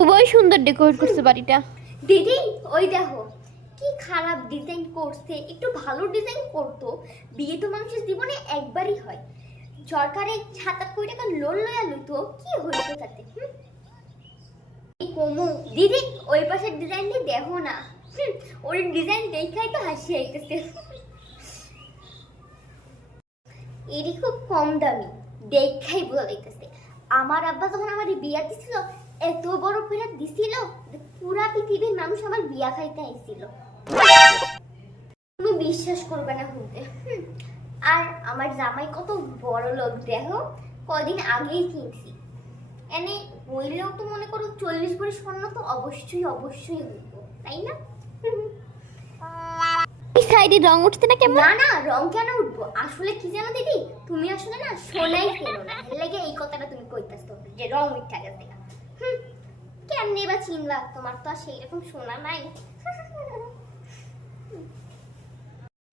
খুবই সুন্দর ডেকোরেট করছে বাড়িটা। দিদি ওই দেখো কি খারাপ ডিজাইন করছে, একটু ভালো ডিজাইন করতো। বিয়ে তো মানুষের জীবনে একবারই হয়, সরকারে 7-8 কোটি টাকা লোন লয়া লইতো, কি হইতো তাতে? কমু দিদি ওই পাশের ডিজাইনটি দেখো না, ওই ডিজাইন দেখাই তো হাসি আইতেছে। এরই খুব কম দামি, দেখাই বোঝা যাইতেছে। আমার আব্বা যখন আমার বিয়া দিছিল এত বড় করে দিছিল, পুরা পৃথিবীর মানুষ আমার বিয়া খাইতে আইছিল। তুমি বিশ্বাস করবে না শুনতে। আর আমার জামাই কত বড় লোক দেখো, কদিন আগেই কিনছি। এনে হইলেও তো মনে করো 40 ভরি স্বর্ণ তো অবশ্যই অবশ্যই হইব, তাই না? এই সাইডে রং উঠছে না কেমন? না না, রং কেন উঠবো? আসলে কি জানো দিদি, তুমি আসলে না সোনাই কেনো না, এর লাগে এই কথাটা তুমি কইতাছো যে রং উঠা গেছে। কেমনে বা চিনবা, তোমার তো আর সেই রকম সোনা নাই।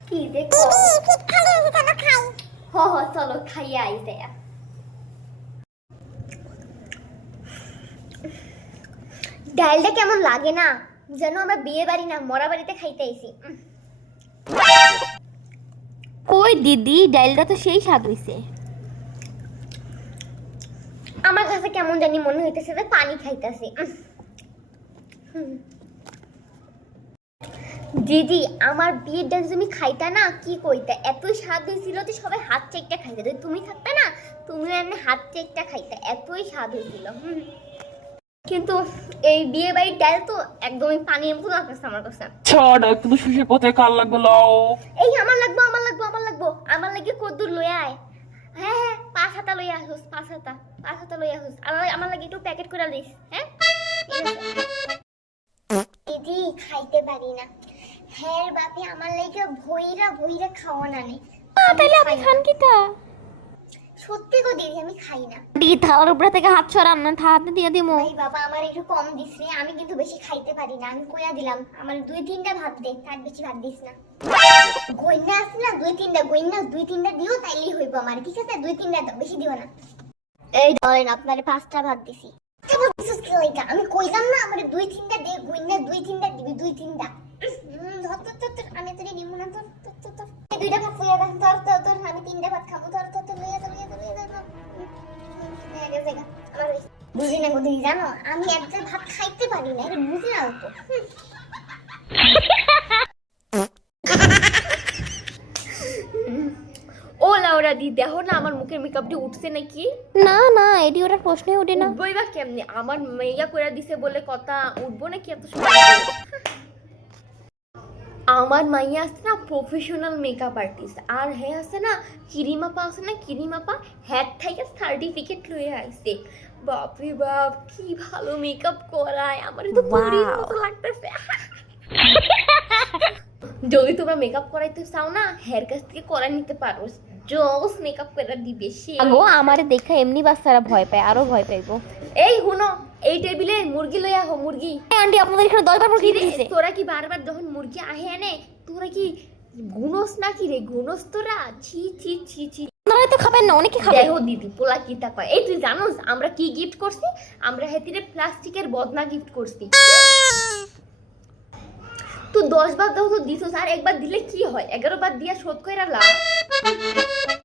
কি দেখো হ হ চলো খাইয়া আই দেয়া। ডালটা কেমন লাগে না, যেন আমরা বিয়ে বাড়ি না মরা বাড়িতে খাইতে আইছি। কই দিদি, ডালটা তো সেই স্বাদ হইছে। আমার কাছে কেমন জানি মনে হইতেছে যে পানি খাইতেছি। দিদি আমার বিয়ের ডাল তুমি খাইতা না, কি কইতা, এত স্বাদ হয়েছিল যে সবাই হাত চেকটা খাইতে। যদি তুমি থাকতা না, তুমি এমনি হাত চেকটা খাইতা, এতই স্বাদ হয়েছিল। কিন্তু এই বিয়ে বাড়ির ডাল তো একদমই পানির মতো লাগতেছে আমার কাছে। ছাড়, কিন্তু শেষে কোথায় কার লাগবে লাও। এই আমার লাগবো আমার লাগবো আমার লাগবো, আমার লাগে কদ্দুর লইয়া আয়। হ্যাঁ হ্যাঁ 5 হাতা লইয়া আসুস, 5 হাতা লইয়া আসুস। আমার লাগে একটু প্যাকেট করে দিস। হ্যাঁ দিদি খাইতে পারি না, হ্যাঁ বাপি আমার লাগে ভইরা ভইরা খাওয়া না নেই। তাহলে আপনি খান কিটা? সত্যি গো দিদি আমি খাই না। দিদি থালার উপরে থেকে হাত সরান না, হাতে দিয়ে দিমু। ভাই বাবা আমার একটু কম দিস রে, আমি কিন্তু বেশি খাইতে পারি না। আমি কইয়া দিলাম আমার 2-3টা ভাত দে, তার বেশি ভাত দিস না। গইনা আছে না 2-3টা, গইনা 2-3টা দিও তাইলেই হইব আমার, ঠিক আছে? 2-3টা দাও, বেশি দিও না। এই ধরেন আপনারে 5টা ভাত দিছি। আমি কইলাম না আমার 2-3টা দে, গইনা 2-3টা দিবি, 2-3টা। ধর আমি তোরে নিমু না, তোর এই 2টা ভাত লইয়া দে, তোর আমি 3টা ভাত খাবো, তোর লইয়া যা। আমার বুঝি না বুঝি, জানো আমি একটা ভাত খাইতে পারি না, এটা বুঝি না তো। ও লাউরা দি দেখো না আমার মুখের মেকআপটি উঠছে নাকি? না না, এডি ওটার প্রশ্নই ওঠে না। উঠবই বা কেমনি, আমার মেয়া কইরা দিছে বলে কথা উঠবো নাকি এত সময়? আমার মাইয়া আছে না প্রফেশনাল মেকআপ আর্টিস্ট, আর হ্যাঁ আছে না কিরিমাপা আছে না, কিরিমাপা হ্যাট থেকে সার্টিফিকেট লয়ে আইছে। বাপরে বাপ কি ভালো মেকআপ করায়, আমার তো পরীর মতো লাগতেছে। যদি তোমরা মেকআপ করাইতে চাও না, হেয়ার কাছ থেকে করা নিতে পারো, জোস মেকআপ করে দিবে সে। আগো আমারে দেখা এমনি বাচ্চারা ভয় পায়, আরো ভয় পাইবো। এই হুনো এই টেবিলে মুরগি লইয়া হো, মুরগি। আন্টি আপনাদের এখানে 10বার মুরগি দিয়েছে। তোরা কি বারবার যখন মুরগি আহে এনে তোরা কি গুনস না কি রে, গুনস তোরা? ছি ছি ছি ছি, আপনারা তো খাবেন না, অনেকে খাবে। দেখো দিদি পোলা কি তা কয়। এই তুই জানোস আমরা কি গিফট করছি? আমরা হেতিরে প্লাস্টিকের বদনা গিফট করছি। তুই 10 বার দাও তো দিছস, আর একবার দিলে কি হয়? 11 বার দিয়া শোধ কইরা লাভ।